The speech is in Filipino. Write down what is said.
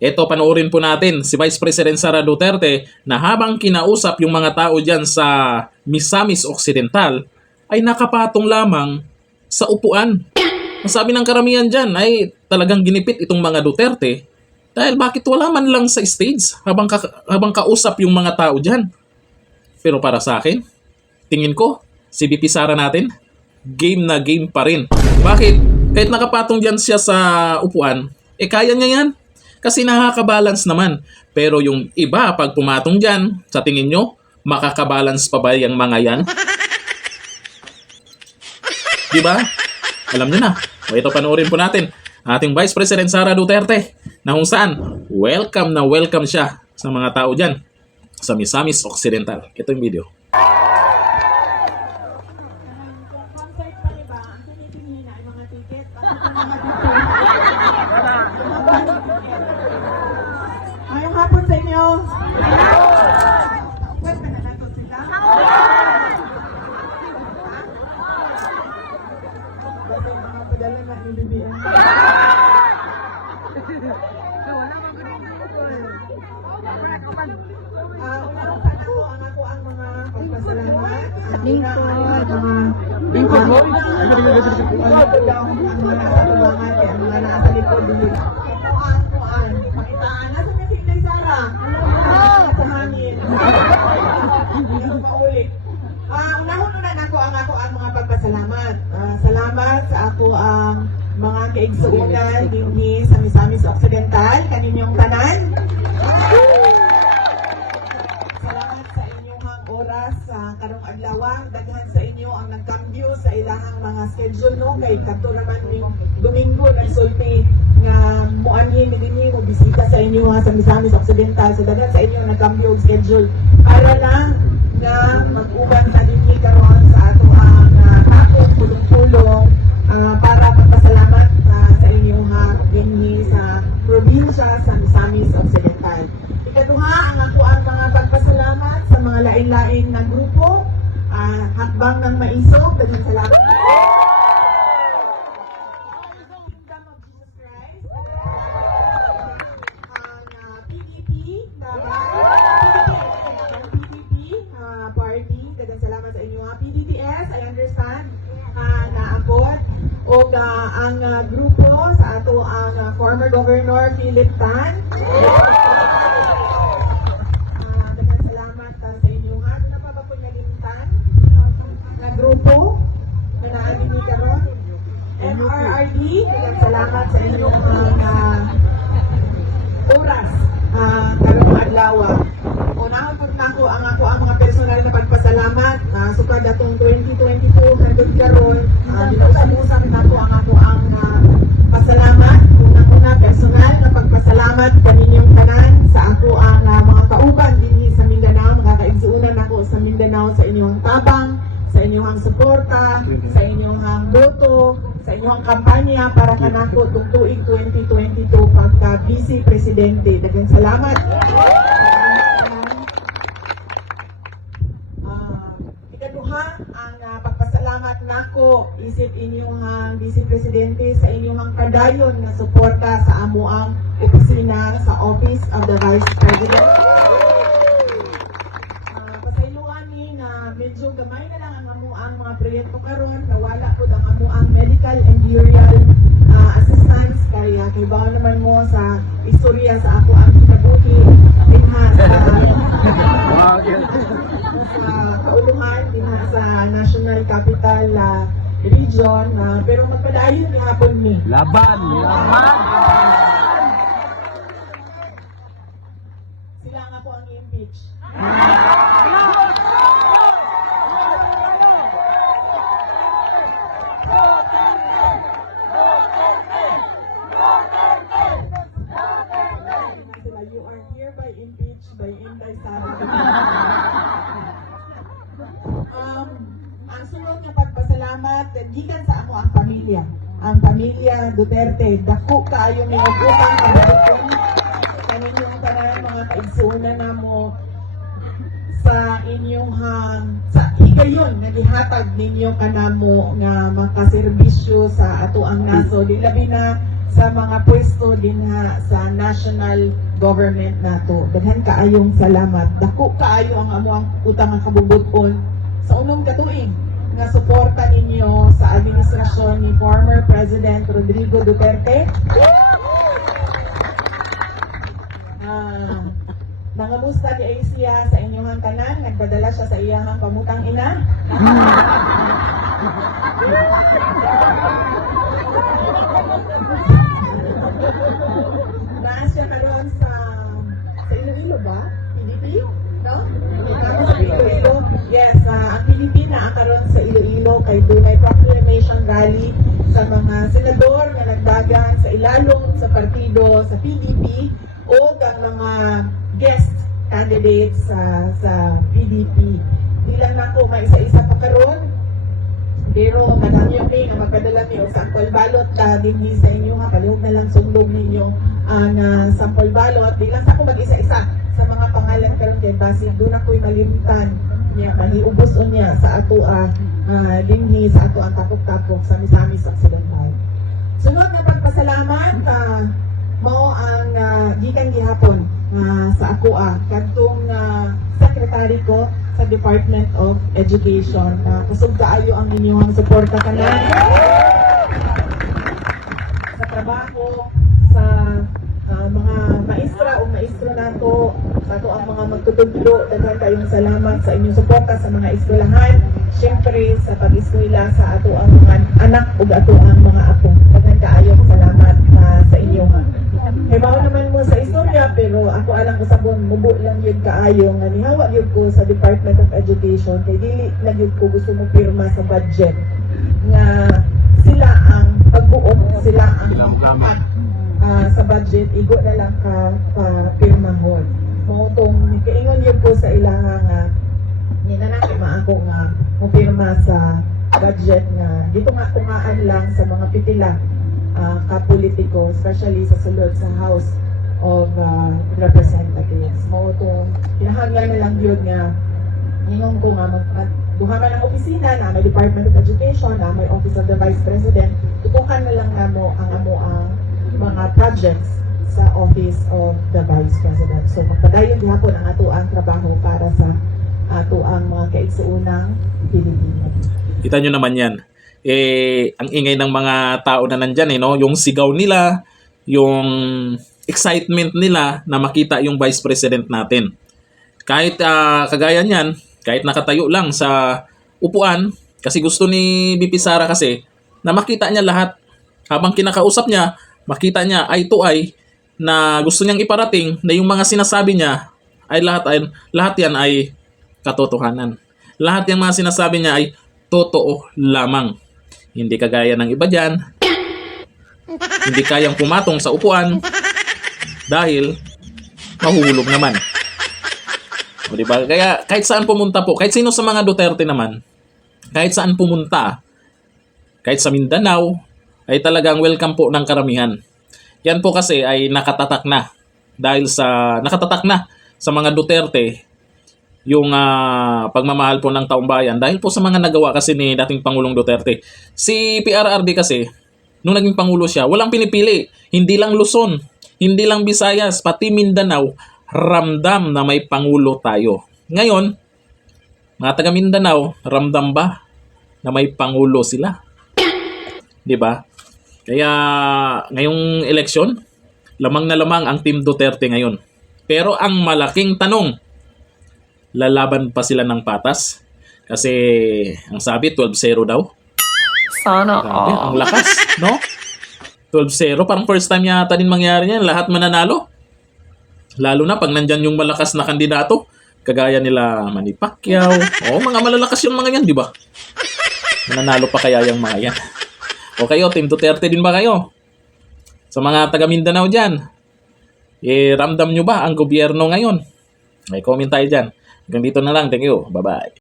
Ito, panoorin po natin si Vice President Sara Duterte na habang kinausap yung mga tao dyan sa Misamis Occidental, ay nakapatong lamang sa upuan. Ang sabi ng karamihan dyan ay talagang ginipit itong mga Duterte dahil bakit wala man lang sa stage habang kausap yung mga tao dyan. Pero para sa akin, tingin ko, si VP Sara natin, game na game pa rin. Bakit? Kahit nakapatong dyan siya sa upuan, kaya niya yan. Kasi nakakabalance naman. Pero yung iba, pag pumatong dyan, sa tingin nyo, makakabalance pa ba yung mga yan? Diba? Alam nyo na. O ito, panoorin po natin ating Vice President Sara Duterte na kung saan welcome na welcome siya sa mga tao dyan sa Misamis Occidental. Ito yung video. Ngayong hapon sa inyo. Lingkod mo? Unahon-unan ako ang mga pagpasalamat. Salamat sa ako ang mga kaigsuunan dinhi sa Misamis Occidental, kaninyong tanan. Salamat sa inyong oras sa karong adlaw. Daghan sa inyo ang nagkambyo sa ilahang mga schedule no kay kadto naman ning Domingo nagsulti nga muanhin dinhi mo bisita sa inyo sa Misamis Occidental. So daghan sa inyo ang nagkambyo og schedule para lang na mag-uban sa dinhi karon sa ato ang akong pulong-pulong para pagpasalamat sa inyong dinhi sa probinsya sa Misamis Occidental. Ikaduha, ang ako ang mga pagpasalamat sa mga lain-lain na grupo, hakbang ng maisog, daghang salamat. Kingdom of Jesus Christ, ang PDP, party, daghang salamat sa inyo. PDPS, I understand, naabot. O ang grupo sa ato ang former Governor Philip Tan. Daghang salamat sa inyo. Ano na pa ba po nalimtan? Na grupo na naabot ni karon. MRRD, daghang salamat sa inyong oras karong adlaw. Unahon po nako ang mga personal na pagpasalamat sukad atong 2022 hangtod karon binusa-usap nako ang pasalamat una personal na pagpasalamat kaninyong tanan sa ako ang mga kauban dinhi sa Mindanao, mga kaigsuunan nako sa Mindanao sa inyong tabang, sa inyong suporta, sa inyong boto, sa inyong kampanya para kanako tung tuig 2022 pagka Vice Presidente. Daghang salamat. Ikaduha, ang pagpasalamat nako isip inyong Vice Presidente sa inyong kadayon na suporta sa amuang opisina sa Office of the Vice President. Pasayloan ni na medyo gamay na lang ang amuang mga proyekto karon, nawala po ang amuang medical and burial assistance kaya kibaw naman mo sa istorya sa ako ang kinabuhi dinha sa kauluhan dinha sa National Capital Region pero magpadayon gihapon ni Laban! sila nga po ang i-impeach. You are hereby impeached by Inday Sara. Ang sunod nga pagpasalamat gikan sa ako ang pamilya. Ang pamilya Duterte, dako kaayo mi utang nga balukon kaninyong tanan mga kaigsuunan namo sa inyong sa higayon nga gihatag ninyo kanamo nga makaserbisyo sa ato ang naso, di labi na sa mga pwesto din ha sa national government nato. Daghan kaayong salamat. Dako kaayo ang amo ang utang nga kabubuton sa unong katuig nga suporta ninyo sa administrasyon ni former President Rodrigo Duterte. Nangamusta di ay siya sa inyong tanan, nagpadala siya sa iyang pamutang ina. Naa siya karon sa Iloilo ba? PDP? No? Ikaw sa Iloilo? Yes, ang PDP na karon sa Iloilo kay dunay proclamation rally sa mga senador nga nagdagan sa ilalong sa partido sa PDP o ang mga guest candidates sa PDP. Di lang na ko may isa-isa pa karon. Pero madami yung may magpadala niyo sa sample ballot din sa inyo ha. Palihog na lang sundog ninyo ang sample ballot. Di lang sa ako mag-isa-isa sa mga pangalan karon kay Basig. Doon ako'y malimtan niya, maniubos niya sa ato dinhi sa ato ang tapok-tapok sa Misamis Occidental. Sunod na pagpasalamat mao ang gikan gihapon sa ako kadtong secretary ko sa Department of Education. Kusog kaayo ang inyong suporta kanan sa trabaho sa mga maestra o maestro nato sa ato ang mga magtutudlo. Daghan kayong salamat sa inyong suporta sa mga eskwelahan, syempre sa pag-eskwela sa ato ang mga anak ug ato ang mga apo. Daghan kaayong salamat sa inyo ha. Kay mao naman mo sa istorya pero ako alang ko sabon mubo lang yun kaayo nga nihawa yun ko sa Department of Education kay dili lang yun ko gusto mo pirma sa budget nga sila ang pagbuot, sila ang sa budget igo na lang ka pirmahon. Mao tong kaingon yun ko sa ilang ninanaki maako nga mo pirma sa budget nga dito nga tungaan lang sa mga pipila kapolitiko, especially sa sulod sa House of Representatives. Mao itong pinahanglan na lang yun nga ingon ko nga duha man ang opisina na may Department of Education, na may Office of the Vice President, tutukan na lang namo ang mga projects sa Office of the Vice President. So magpadayon gihapon ang ato ang trabaho para sa ato ang mga kaigsuunang Pilipinas. Kita nyo naman yan. Ang ingay ng mga tao na nandyan, no? Yung sigaw nila, yung excitement nila na makita yung Vice President natin. Kahit kagaya niyan, kahit nakatayo lang sa upuan, kasi gusto ni BP Sara kasi na makita niya lahat. Habang kinakausap niya, makita niya eye to eye na gusto niyang iparating na yung mga sinasabi niya ay lahat yan ay katotohanan. Lahat yung mga sinasabi niya ay totoo lamang. Hindi kagaya ng iba dyan. Hindi kayang pumatong sa upuan dahil mahuhulog naman. O diba? Kaya kahit saan pumunta po, kahit sino sa mga Duterte naman, kahit saan pumunta, kahit sa Mindanao, ay talagang welcome po ng karamihan. Yan po kasi ay nakatatak na sa mga Duterte yung pagmamahal po ng taong bayan dahil po sa mga nagawa kasi ni dating Pangulong Duterte. Si PRRD kasi, nung naging Pangulo siya, walang pinipili. Hindi lang Luzon, hindi lang Visayas, pati Mindanao, ramdam na may Pangulo tayo. Ngayon, mga taga Mindanao, ramdam ba na may Pangulo sila? Di ba? Kaya ngayong eleksyon, lamang na lamang ang Team Duterte ngayon. Pero ang malaking tanong, lalaban pa sila ng patas? Kasi ang sabi 12-0 daw. Sana Grabe, ang all. lakas, no? 12-0, parang first time yata din mangyari yan. Lahat mananalo. Lalo na pag nandyan yung malakas na kandidato. Kagaya nila Manny Pacquiao. Mga malalakas yung mga yan, di ba? Mananalo pa kaya yung mga yan. O kayo, Team Duterte din ba kayo? Sa mga taga Mindanao dyan, ramdam nyo ba ang gobyerno ngayon? May comment tayo dyan. Hanggang dito na lang. Thank you. Bye-bye.